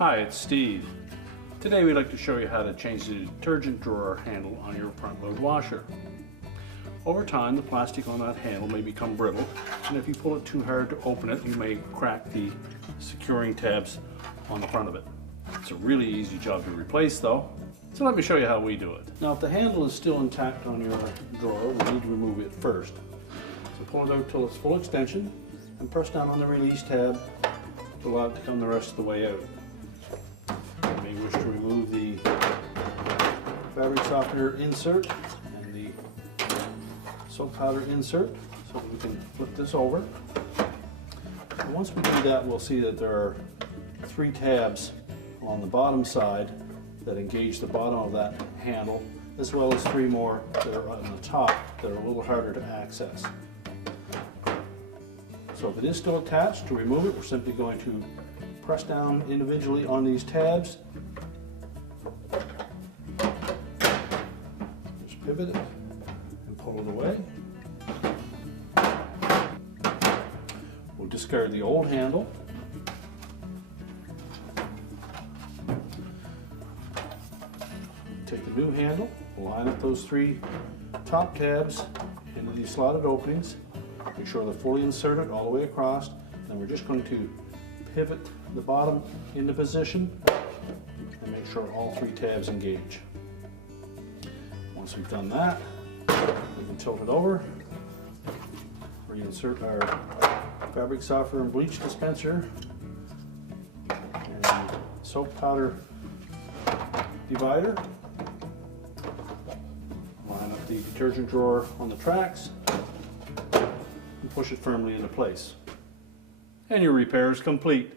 Hi, it's Steve. Today we'd like to show you how to change the detergent drawer handle on your front load washer. Over time, the plastic on that handle may become brittle, and if you pull it too hard to open it, you may crack the securing tabs on the front of it. It's a really easy job to replace though, so let me show you how we do it. Now if the handle is still intact on your drawer, we need to remove it first. So pull it out till it's full extension and press down on the release tab to allow it to come the rest of the way out. You may wish to remove the fabric softener insert and the soap powder insert so that we can flip this over. And once we do that, we'll see that there are 3 tabs on the bottom side that engage the bottom of that handle, as well as 3 more that are on the top that are a little harder to access. So if it is still attached, to remove it, we're simply going to press down individually on these tabs. Just pivot it and pull it away. We'll discard the old handle. Take the new handle, line up those 3 top tabs into these slotted openings. Make sure they're fully inserted all the way across. Then we're just going to pivot the bottom into position and make sure all 3 tabs engage. Once we've done that, we can tilt it over, reinsert our fabric softener and bleach dispenser and soap powder divider. Line up the detergent drawer on the tracks and push it firmly into place. And your repair is complete.